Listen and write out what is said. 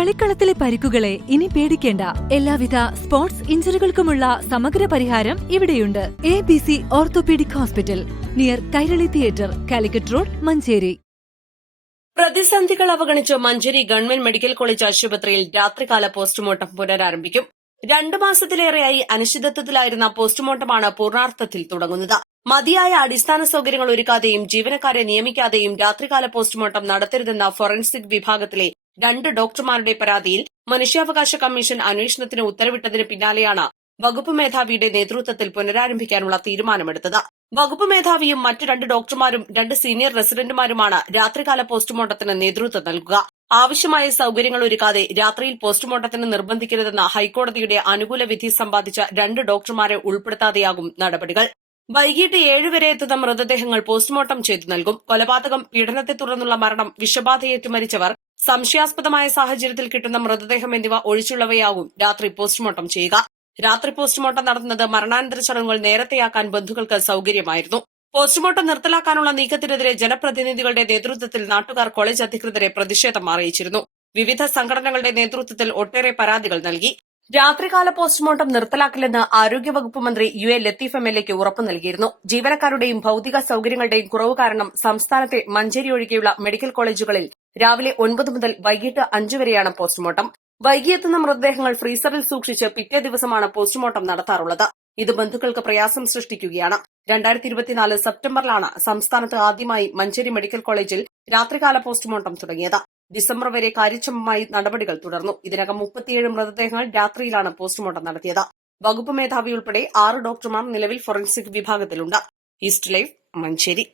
കളിക്കളത്തിലെ പരിക്കുകളെ ഇനി പേടിക്കേണ്ട. എല്ലാവിധ സ്പോർട്സ് ഇഞ്ചുറികൾക്കുമുള്ള സമഗ്ര പരിഹാരം ഇവിടെയുണ്ട്. ABC orthopaedic hospital, near Kairali theatre, Calicut road, Manjeri. പ്രതിസന്ധികൾ അവഗണിച്ച് മഞ്ചേരി ഗവൺമെന്റ് മെഡിക്കൽ കോളേജ് ആശുപത്രിയിൽ രാത്രികാല പോസ്റ്റ്മോർട്ടം പുനരാരംഭിക്കും. 2 മാസത്തിലേറെയായി അനിശ്ചിതത്വത്തിലായിരുന്ന പോസ്റ്റ്മോർട്ടമാണ് പൂർണ്ണാർത്ഥത്തിൽ തുടങ്ങുന്നത്. മതിയായ അടിസ്ഥാന സൌകര്യങ്ങൾ ഒരുക്കാതെയും ജീവനക്കാരെ നിയമിക്കാതെയും രാത്രികാല പോസ്റ്റ്മോർട്ടം നടത്തരുതെന്ന ഫോറൻസിക് വിഭാഗത്തിലെ 2 ഡോക്ടർമാരുടെ പരാതിയിൽ മനുഷ്യാവകാശ കമ്മീഷൻ അന്വേഷണത്തിന് ഉത്തരവിട്ടതിന് പിന്നാലെയാണ് വകുപ്പ് മേധാവിയുടെ നേതൃത്വത്തിൽ പുനരാരംഭിക്കാനുള്ള തീരുമാനമെടുത്തത്. വകുപ്പ് മേധാവിയും മറ്റ് 2 ഡോക്ടർമാരും 2 സീനിയർ റെസിഡന്റുമാരുമാണ് രാത്രികാല പോസ്റ്റ്മോർട്ടത്തിന് നേതൃത്വം നൽകുക. ആവശ്യമായ സൌകര്യങ്ങൾ ഒരുക്കാതെ രാത്രിയിൽ പോസ്റ്റ്മോർട്ടത്തിന് നിർബന്ധിക്കരുതെന്ന ഹൈക്കോടതിയുടെ അനുകൂല വിധി സമ്പാദിച്ച 2 ഡോക്ടർമാരെ ഉൾപ്പെടുത്താതെയാകും നടപടികൾ. വൈകിട്ട് 7 വരെ എത്തുന്ന മൃതദേഹങ്ങൾ പോസ്റ്റ്മോർട്ടം ചെയ്തു നൽകും. കൊലപാതകം, പീഡനത്തെ തുടർന്നുള്ള മരണം, വിഷബാധയേറ്റ് മരിച്ചവർ, സംശയാസ്പദമായ സാഹചര്യത്തിൽ കിട്ടുന്ന മൃതദേഹം എന്നിവ ഒഴിച്ചുള്ളവയാകും രാത്രി പോസ്റ്റ്മോർട്ടം ചെയ്യുക. രാത്രി പോസ്റ്റ്മോർട്ടം നടത്തുന്നത് മരണാനന്തര ചടങ്ങുകൾ നേരത്തെയാക്കാൻ ബന്ധുക്കൾക്ക് സൌകര്യമായിരുന്നു. പോസ്റ്റ്മോർട്ടം നിർത്തലാക്കാനുള്ള നീക്കത്തിനെതിരെ ജനപ്രതിനിധികളുടെ നേതൃത്വത്തിൽ നാട്ടുകാർ കോളേജ് അധികൃതരെ പ്രതിഷേധം അറിയിച്ചിരുന്നു. വിവിധ സംഘടനകളുടെ നേതൃത്വത്തിൽ ഒട്ടേറെ പരാതികൾ നൽകി. രാത്രികാല പോസ്റ്റ്മോർട്ടം നിർത്തലാക്കില്ലെന്ന് ആരോഗ്യവകുപ്പ് മന്ത്രി UA ലത്തീഫ് MLAയ്ക്ക് ഉറപ്പു നൽകിയിരുന്നു. ജീവനക്കാരുടെയും ഭൌതിക സൌകര്യങ്ങളുടെയും കുറവ് കാരണം സംസ്ഥാനത്തെ മഞ്ചേരി ഒഴികെയുള്ള മെഡിക്കൽ കോളേജുകളിൽ രാവിലെ 9 മുതൽ വൈകിട്ട് 5 വരെയാണ് പോസ്റ്റ്മോർട്ടം. വൈകിയെത്തുന്ന മൃതദേഹങ്ങൾ ഫ്രീസറിൽ സൂക്ഷിച്ച് പിറ്റേ ദിവസമാണ് പോസ്റ്റ്മോർട്ടം നടത്താറുള്ളത്. ഇത് ബന്ധുക്കൾക്ക് പ്രയാസം സൃഷ്ടിക്കുകയാണ്. 2024 സെപ്റ്റംബറിലാണ് സംസ്ഥാനത്ത് ആദ്യമായി മഞ്ചേരി മെഡിക്കൽ കോളേജിൽ രാത്രികാല പോസ്റ്റ്മോർട്ടം തുടങ്ങിയത്. ഡിസംബർ വരെ കാര്യക്ഷമമായി നടപടികൾ തുടർന്നു. ഇതിനകം 37 മൃതദേഹങ്ങൾ രാത്രിയിലാണ് പോസ്റ്റ്മോർട്ടം നടത്തിയത്. വകുപ്പ് മേധാവി ഉൾപ്പെടെ 6 ഡോക്ടർമാർ നിലവിൽ ഫോറൻസിക് വിഭാഗത്തിലുണ്ട്. East Live, Manjeri.